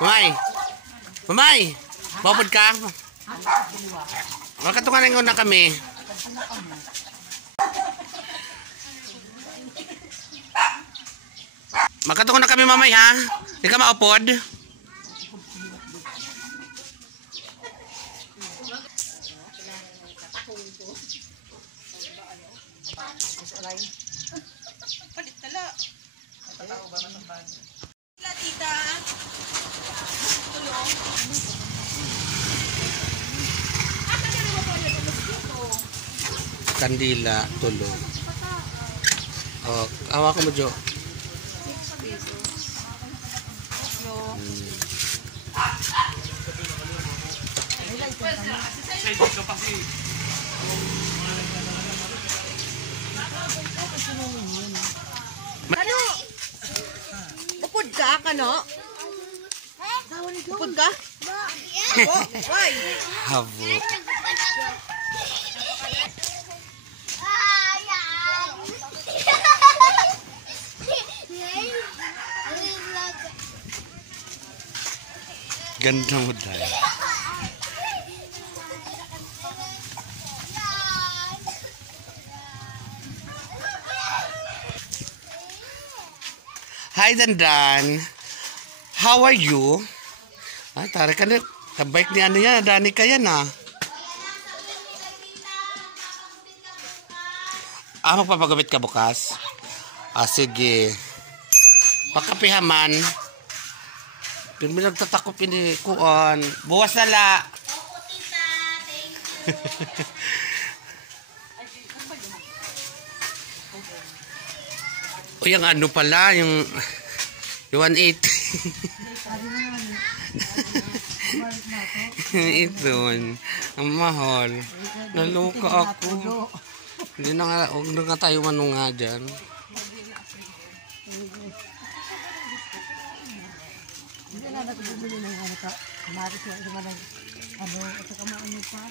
Mamay! Mamay! Bapod ka? Makatungan na kami. Makatungan na kami, mamay, ha? Hindi ka maupod? Palit tala. Tatao ba ng bag? Tita. Tulong. Kandila, tulong. Oh, awa ko mo, Jo. 6 pesos. Ano? Upod ka, kano? Upod ka? Oh, why? Havo. Ganda mo dahil. Hi, Dandan. How are you? Ay, tara ka na. Kabike ni ano yan. Dani ka yan, ah. Magpapagabit ka bukas? Sige. Pakapihaman. Pero may nagtatakop ini kuon. Buwas na la. O yung ano pala, yung 180. Ito, ang mahal. Naluka ako. Hindi na nga, huwag na nga tayo manunga dyan. Hindi na nagbubili ng ano ka. Kumaris na ito ng ano, at saka maano pa.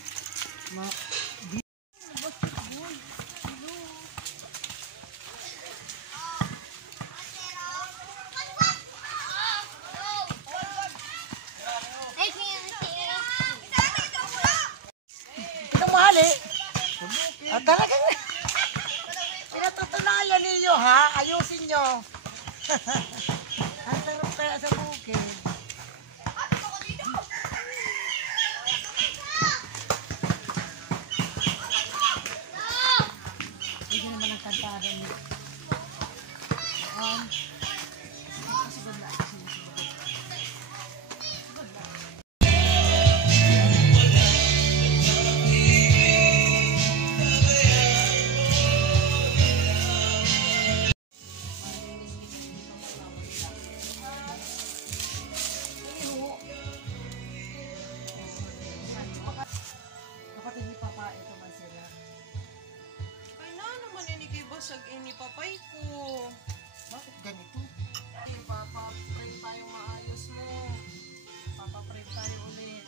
Ito mahal eh. At talagang pinatutunayan ninyo ha. Ayusin nyo. Ang sarap kaya sa bukid. Hindi naman ang kantahan niyo. Kapatid ni Papa, ito man sila. Ay na naman ini kay basag ini papay ko. Bakit ganito? Papa-pray tayo maayos mo. Papa-pray tayo ulit.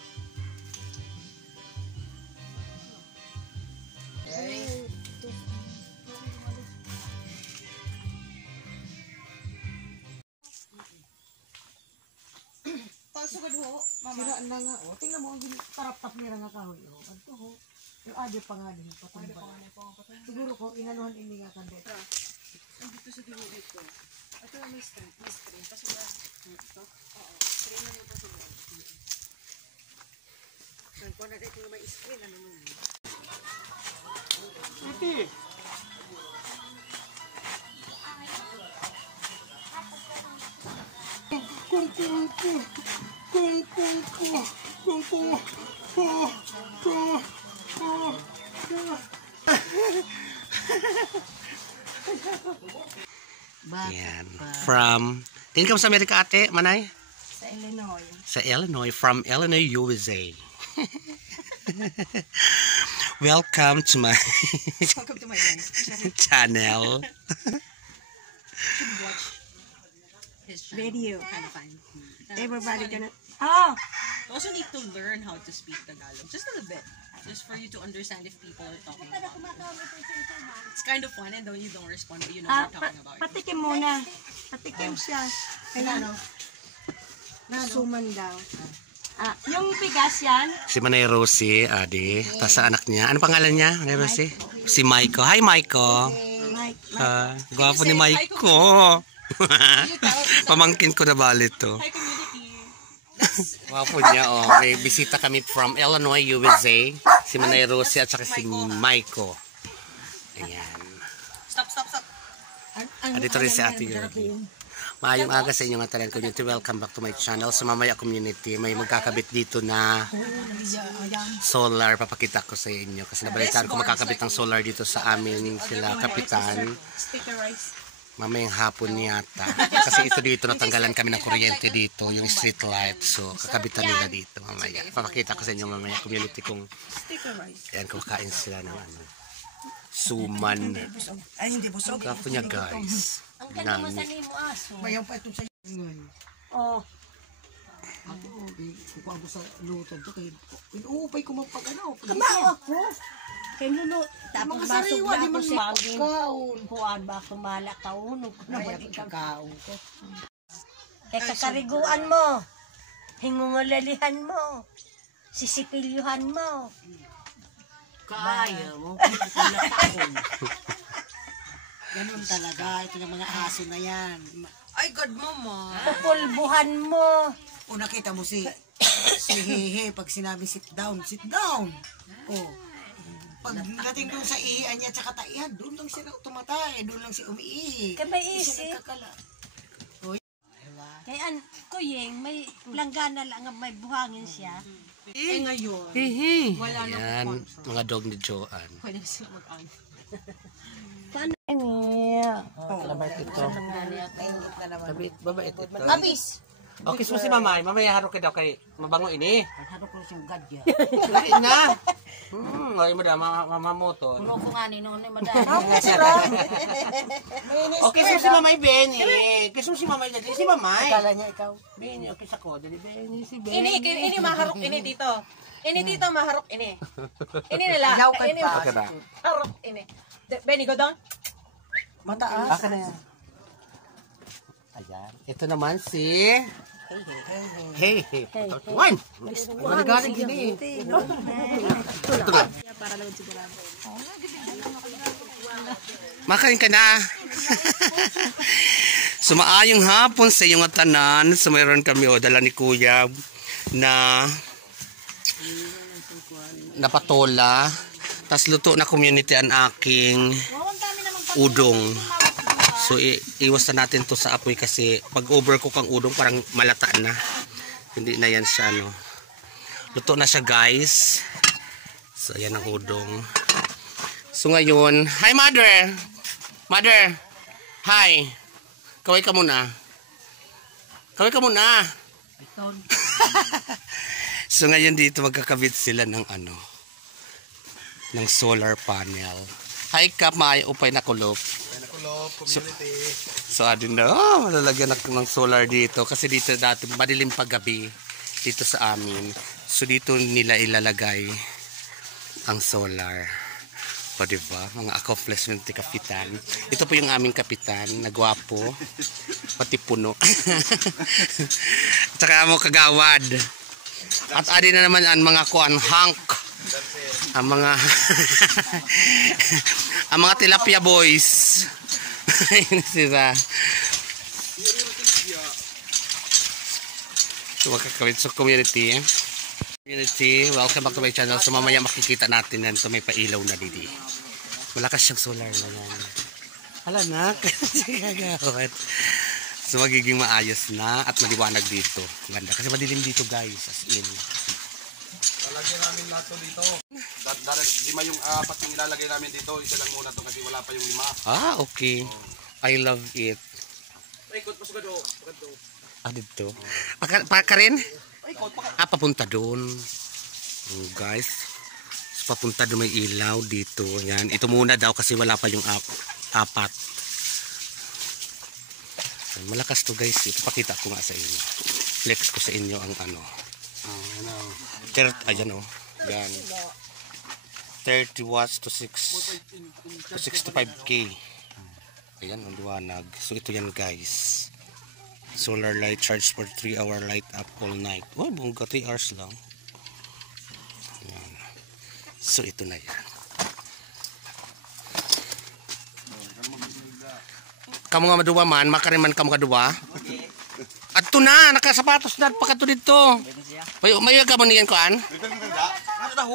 Pasugad ho, mama. Siraan na nga, oh. Tingnan mo, yung tarap-tap nila nga kahoy, oh. Ano ho? Yung adyo pa nga din, patumba. Siguro ko, inanuhan ini nga kando. Dito sa dulo dito. Ito yung may string. Pasugad. Ito? Oo. String na nito pasugad. Saan ko na dito yung may screen, ano nun? Iti. Yan. From, tingin ka sa Amerika, ate, Manay? Sa Illinois. Sa Illinois, from Illinois, USA. Welcome to my channel. Video. Kind of fun. Everybody gonna... Oh! You also need to learn how to speak Tagalog. Just a little bit. Just for you to understand if people are talking about it. It's kind of fun and though you don't respond, but you know what we're talking about. Patikim muna. Patikim siya. Ay, ano? Suman daw. Yung bigas yan. Si Manay Rosie, adi. Tapos sa anak niya. Ano pangalan niya, Manay Rosie? Si Maiko. Hi, Maiko. Gwapo ni Maiko. Pamangkin ko na bali to. Hi, community. Gwapo niya, oh. May bisita kami from Illinois, USA. Si Manay Rosie at saka si Maiko. Ayan. Stop. Dito rin si Ate Yordi. Maayong aga sa inyong atalan community. Welcome back to my channel. Sa Mamaya Community, may magkakabit dito na solar. Papakita ko sa inyo. Kasi nabalitaan ko makakabit ng solar dito sa amin sila kapitan. Stickerize. Mamayang hapon yata. Kasi ito dito natanggalan kami ng kuryente dito. Yung street light. So kakabitan nila dito mamaya. Papakita ko sa inyo Mamaya Community kung ayan, kumakain sila ng ano. Suman. Ay, hindi busog. Gwapo niya guys. Ang ganda mo sa nimo aso. Bayaw pa ito sa Oh. Ako, kukuha ko sa luto to kay inuupay ko magpag ano. Kama ako. Kay nuno, tapos basog na ako sa pagkaon. Kuan ba kumala kaon ko naman ikakaon ko. Teka kariguan mo. Hingungulalihan mo. Sisipilyuhan mo. Kaya mo. Ganun talaga. Ito yung mga aso na yan. Ay, God, mama. Pupulbuhan mo. O nakita mo si Hehe pag sinabi sit down. O. Pag dating doon sa ihian niya tsaka taihan, doon lang siya tumatay. Doon lang siya umiihi. Kaya may isip. Kaya kuyeng, may langgana lang may buhangin siya. Eh, ngayon. Hihi. Ayan, mga dog ni Joanne. Pwede siya mag-on. Paano? Niya. Labait ito. Babait ito. Abis! Okay, so si Mamay. Mamaya harok daw kay mabango ini. Harap ko siyang gadya. Dali na. Ngayon mo daw, mamamoto. Puno ko nga ni noon ni madami. Okay, so si Mamay Benny. Okay, so si Mamay dali. Si Mamay. Kala niya ikaw. Benny, okay sa ko. Dali Benny, si Benny. Ini maharok ini dito. Ini dito maharok ini. Ini nila. Ini Okay na. maharok ini. Benny, go down. Mataas. Okay na yan. Ayan. Ito naman si... Hey. One! Manigaling gini. Ito na. Makain ka na. Sumaayong hapon sa iyong tanan. So mayroon kami dala ni Kuya na napatola. Tas luto na community ang aking udong. So iwas na natin to sa apoy kasi pag overcook ang udong parang malata na. Hindi na yan siya ano. Luto na siya guys. So ayan ang udong. So ngayon, hi mother. Mother. Hi. Kaway ka muna. So ngayon dito magkakabit sila ng ano, ng solar panel. Hi Kap, maay upay na kulop. Community. So adin na, malalagyan ng solar dito kasi dito dati madilim paggabi dito sa amin. So dito nila ilalagay ang solar. O diba? Mga accomplishment ni kapitan. Ito po yung aming kapitan na gwapo. Pati puno. Tsaka mo kagawad. At adin na naman ang mga kuan hunk. Ang mga ang mga tilapia boys. Ayun sila. So makakawit sa community. Welcome back to my channel. So mamaya makikita natin yan. So may pailaw na didi. Malakas siyang solar na yan. Hala na. So magiging maayos na at maliwanag dito. Ganda. Kasi madilim dito guys. As in. Lalagyan namin lahat to dito. Lima yung apat yung ilalagay namin dito. Isa lang muna to kasi wala pa yung lima. Ah, okay. I love it. Ikot pa sa gado. Dito. Pa rin? Papunta doon. Guys. So, papunta doon may ilaw dito. Yan. Ito muna daw kasi wala pa yung apat. Malakas to guys. Ipapakita ko nga sa inyo. Flex ko sa inyo ang ano. Ayan o. Yan. 30 watts to 65K. Ayan, ang liwanag. So ito yan guys. Solar light charge for 3-hour light up all night. Oh, bongga 3 hours lang. Yan. So ito na yan. Kamu nga maduwa man, makariman kamu kaduwa. At ito na, nakasapatos na pa kato dito. May ka mo niyan ko an? Ano daw?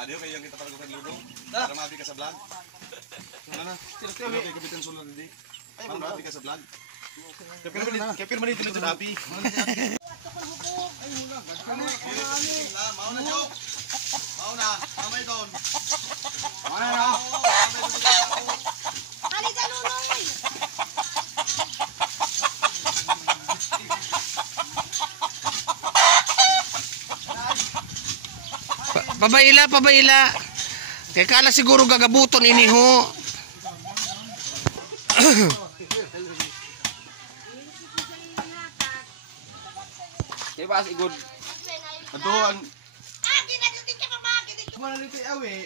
Adiyo kayo yung kita talaga sa ludo. Para mabi ka sa vlog. Ano na? Ano kayo kapitan sulo hindi? Para mabi ka sa vlog. Kaya pirma dito dito dapi. Mauna jo. Mauna, mamay doon. Mauna na. Halika Nunoy! Pabaila. Kaya kala siguro gagabuton iniho. Kaya ba sigod? Aduan. Wala nito awe.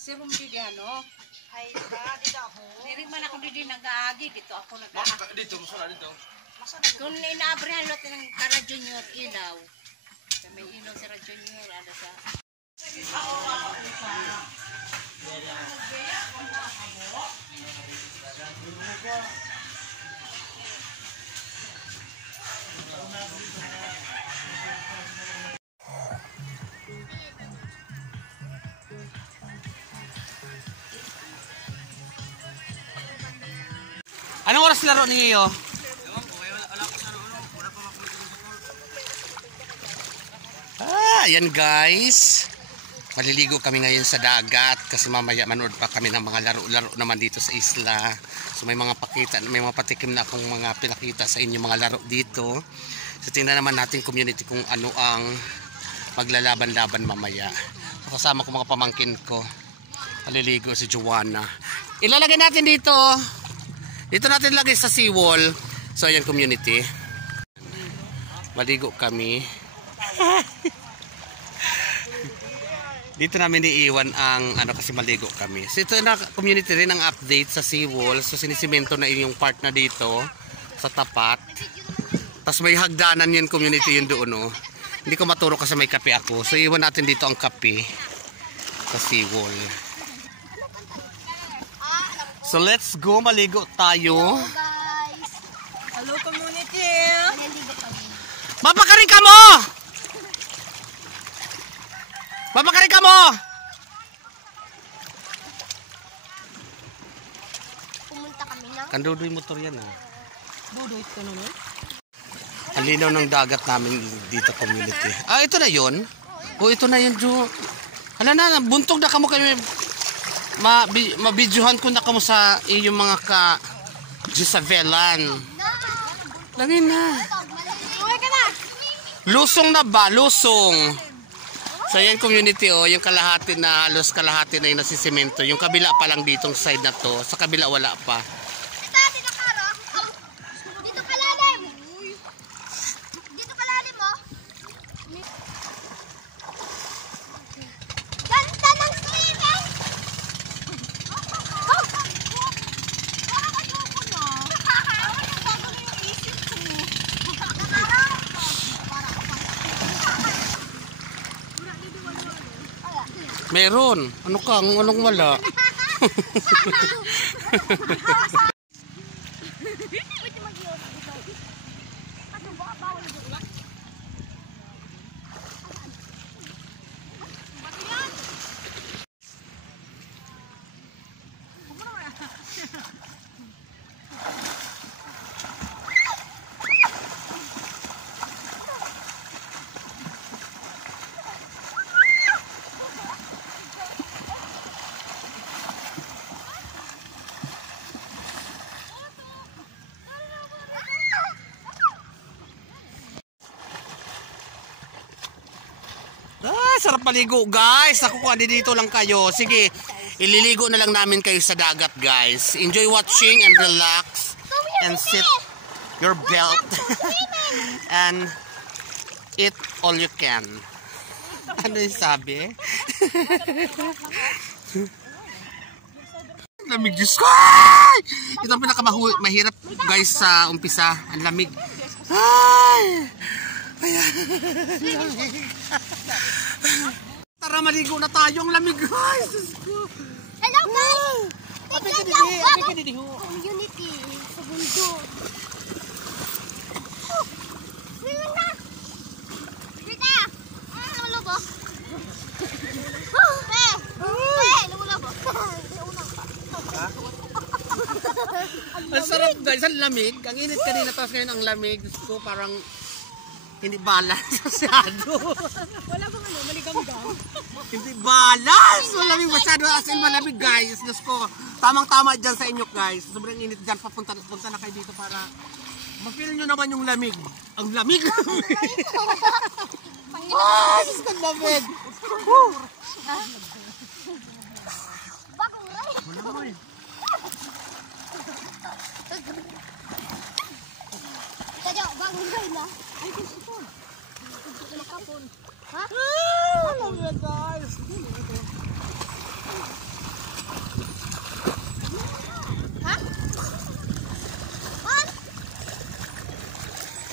Serum di ano? Ay, dito ako. Diri man ako dito nag-aagi. Dito ako nag-aagi. Dito, masala dito. Kung inaabrihan natin ng Kara Junior ilaw. May ilaw si Kara Junior. Ano sa... Anong oras laro ninyo? Ayan guys. Maliligo kami ngayon sa dagat kasi mamaya manood pa kami ng mga laro-laro naman dito sa isla. So may mga patikim na akong mga pinakita sa inyo mga laro dito. So tingnan naman natin community kung ano ang maglalaban-laban mamaya. So, kasama ko mga pamangkin ko. Maliligo si Joanna. Ilalagay natin dito. Dito natin lagay sa seawall. So ayan community. Maligo kami. Dito namin iiwan ang ano kasi maligo kami. So ito na community rin ang update sa seawall. So sinisimento na yung part na dito sa tapat. Tapos may hagdanan yun community yun doon oh. Hindi ko maturo kasi may kape ako. So iwan natin dito ang kape sa seawall. So let's go, maligo tayo. Guys! Hello, community! Naligo kami. Mapakarin ka mo! Mapakarin ka mo! Pumunta kami na. Kandudoy motor yan ah. Budoy ko naman. Ang linaw ng dagat namin dito community. Ah, ito na yun? O ito na yun, Jo. Hala na, buntog na kamo kayo. Mabidyohan ko na kamo sa iyong mga Gisavelan. Langin na. Uwi ka na! Lusong na ba? Lusong. So yan community oh, yung kalahati na, halos kalahati na yung nasisemento. Yung kabila pa lang ditong side na to. Sa kabila wala pa. Dito kalalim! Dito kalalim mo! Ganda ng swimming! Meron. Ano ka? Anong wala? Sarap paligo guys. Ako kung dito lang kayo. Sige, ililigo na lang namin kayo sa dagat guys. Enjoy watching and relax. And sit your belt. And eat all you can. Ano yung sabi? Lamig, Diyos ko! Ay! Ito ang pinakamahirap guys sa umpisa. Ang lamig. Ay! Ayan. Tara, maligo na tayo. Ang lamig guys. Diyos ko. Hello guys! Tignan niyo ako! Community sa mundo. Sino na? Dito! Lumulobo? Lumulobo. Ang sarap guys. Ang lamig. Ang init kanina tapos ngayon ang lamig. Diyos ko, parang hindi balance masyado. Wala bang ano, maligam-gam? Hindi balance! Malamig masyado. As in malamig guys. Diyos ko. Tamang-tama dyan sa inyo guys. Sobrang init dyan. Punta na kayo dito para ma-feel nyo naman yung lamig. Ang lamig! Ah! Diyos ko, lamig! Bagong ray na. Ay, gusto ko. Nakapon. Ha? Lamig guys! Ha? 1,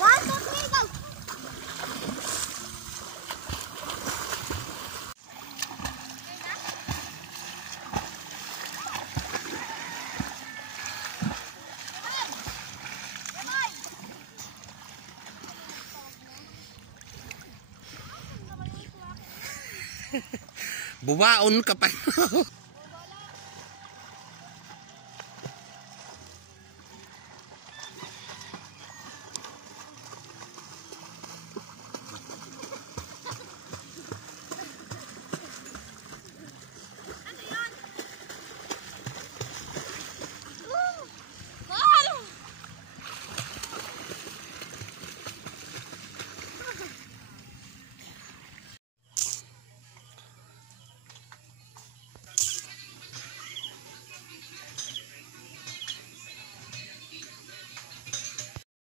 2, 3, go! Buwaon ka pa.